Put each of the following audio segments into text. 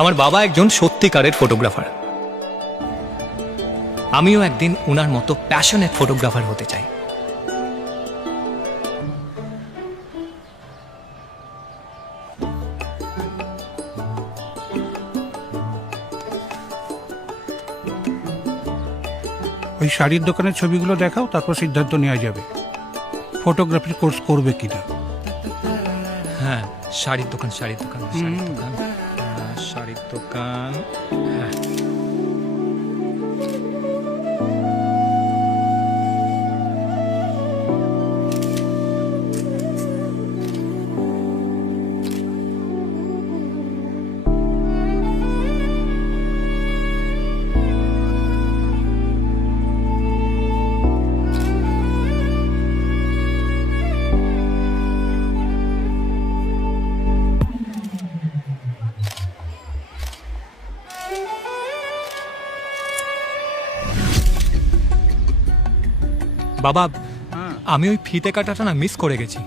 আমার বাবা একজন সত্যিকারের ফটোগ্রাফার। আমিও একদিন ওনার মতো প্যাশনেট ফটোগ্রাফার হতে চাই। ওই শাড়ির দোকানের ছবিগুলো দেখাও, তারপর সিদ্ধান্ত নেওয়া যাবে ফটোগ্রাফির কোর্স করবে কিনা। হ্যাঁ, শাড়ির দোকান, শাড়ির দোকান, শাড়ির দোকান, শাড়ির দোকান। হ্যাঁ, বাবা, আমি ওই ফিতে কাটাটা না মিস করে গেছি।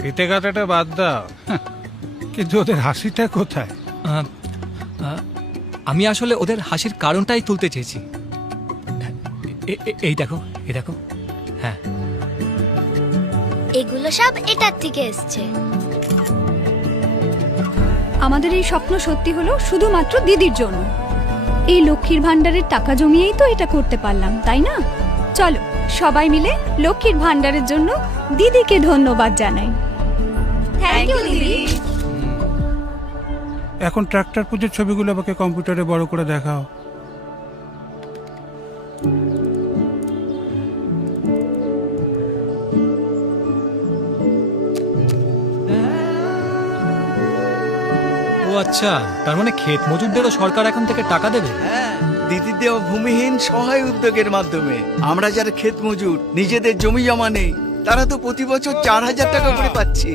ফিতে কাটাটা বাদ দাও, কিন্তু ওদের হাসিটা কোথায়? আমি আসলে ওদের হাসির কারণটাই তুলতে চেয়েছি। এই দেখো, এই দেখো। হ্যাঁ, এগুলো সব এটার থেকে এসছে। আমাদের এই স্বপ্ন সত্যি হলো শুধুমাত্র দিদির জন্য। এই লক্ষ্মীর ভান্ডারের টাকা জমিয়েই তো এটা করতে পারলাম, তাই না? চলো সবাই মিলে লক্ষ্মীর ভান্ডারের জন্য দিদিকে ধন্যবাদ জানাই। থ্যাংক ইউ দিদি। এখন ট্রাক্টর পুজোর ছবিগুলো আমাকে কম্পিউটারে বড় করে দেখাও। ও আচ্ছা, তার মানে ক্ষেত মজুরদেরও সরকার এখন থেকে টাকা দেবে? হ্যাঁ, দিদির দেওয়া ভূমিহীন সহায় উদ্যোগের মাধ্যমে আমরা যারা ক্ষেত মজুর, নিজেদের জমি জমা নেই, তারা তো প্রতি বছর 4,000 টাকা করে পাচ্ছি।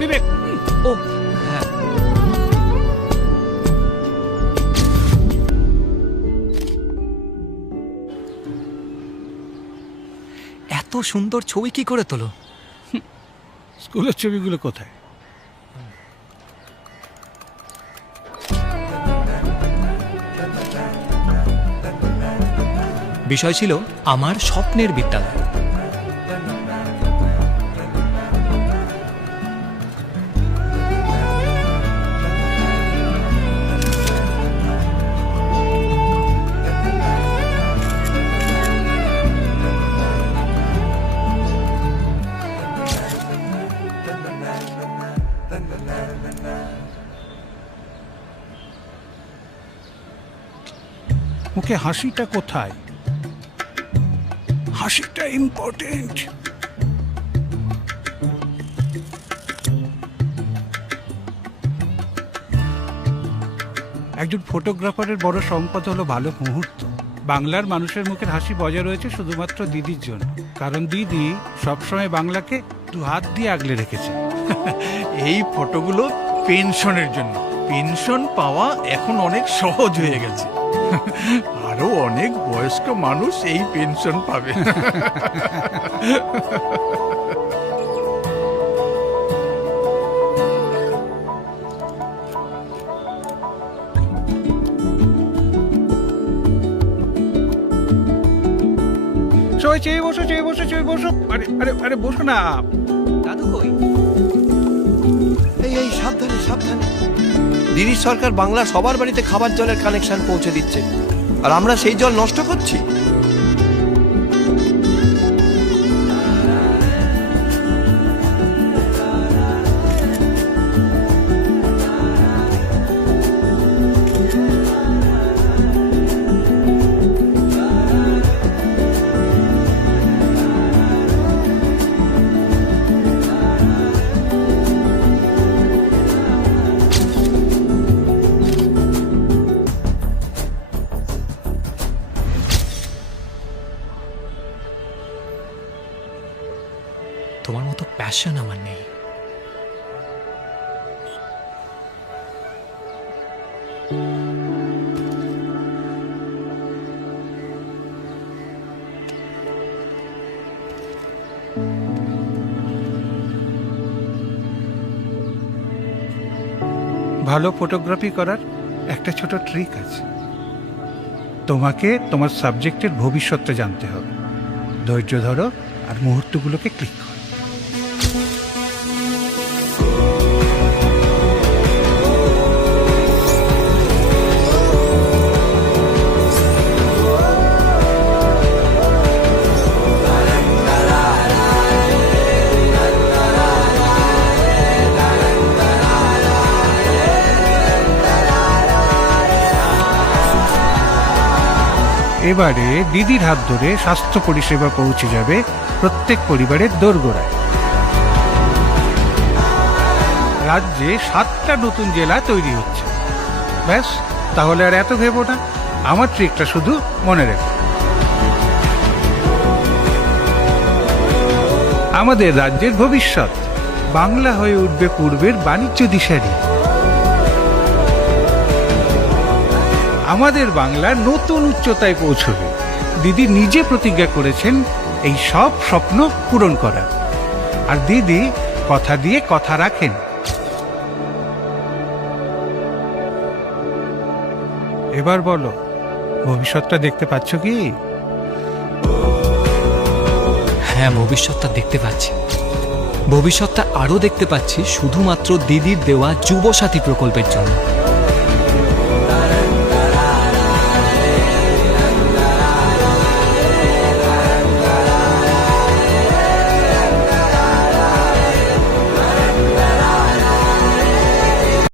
বিবেক, ও হ্যাঁ, এত সুন্দর ছবি কি করে তোলো? স্কুলের ছবিগুলো কোথায়? বিষয় ছিল আমার স্বপ্নের বিদ্যালয়। মুখে হাসিটা কোথায়? হাসিটা ইম্পর্টেন্ট। একজন ফটোগ্রাফারের বড় সম্পদ হলো ভালো মুহূর্ত। বাংলার মানুষের মুখের হাসি বজায় রয়েছে শুধুমাত্র দিদির জন্য, কারণ দিদি সবসময় বাংলাকে দু হাত দিয়ে আগলে রেখেছে। এই ফটোগুলো পেনশনের জন্য। পেনশন পাওয়া এখন অনেক সহজ হয়ে গেছে। আরো অনেক বয়স্ক মানুষ এই পেনশন পাবে। সবাই চেয়ে বসো, চেয়ে বসো, চেয়ে বসো। আরে আরে আরে বসো না। দাদু কই? এই এই সাবধানে সাবধানে, দিদির সরকার বাংলা সবার বাড়িতে খাবার জলের কানেকশন পৌঁছে দিচ্ছে, আর আমরা সেই জল নষ্ট করছি। তোমার মতো প্যাশন আমার নেই। ভালো ফটোগ্রাফি করার একটা ছোট ট্রিক আছে। তোমাকে তোমার সাবজেক্টের ভবিষ্যৎটা জানতে হবে। ধৈর্য ধরো আর মুহূর্তগুলোকে ক্লিক করো। এবারে দিদির হাত ধরে স্বাস্থ্য পরিষেবা পৌঁছে যাবে প্রত্যেক পরিবারের দোরগোড়ায়। রাজ্যে 7টা নতুন জেলা তৈরি হচ্ছে। ব্যাস, তাহলে আর এত ভেবো না, আমার ট্রিকটা শুধু মনে রেখো। আমাদের রাজ্যের ভবিষ্যৎ বাংলা হয়ে উঠবে পূর্বের বাণিজ্য দিশারি। আমাদের বাংলা নতুন উচ্চতায় পৌঁছবে। দিদি নিজে প্রতিজ্ঞা করেছেন এই সব স্বপ্ন পূরণ করার, আর দিদি কথা দিয়ে কথা রাখেন। এবার বলো, ভবিষ্যৎটা দেখতে পাচ্ছ কি? হ্যাঁ, ভবিষ্যৎটা দেখতে পাচ্ছি। ভবিষ্যৎটা আরও দেখতে পাচ্ছি শুধুমাত্র দিদির দেওয়া যুবসাথী প্রকল্পের জন্য।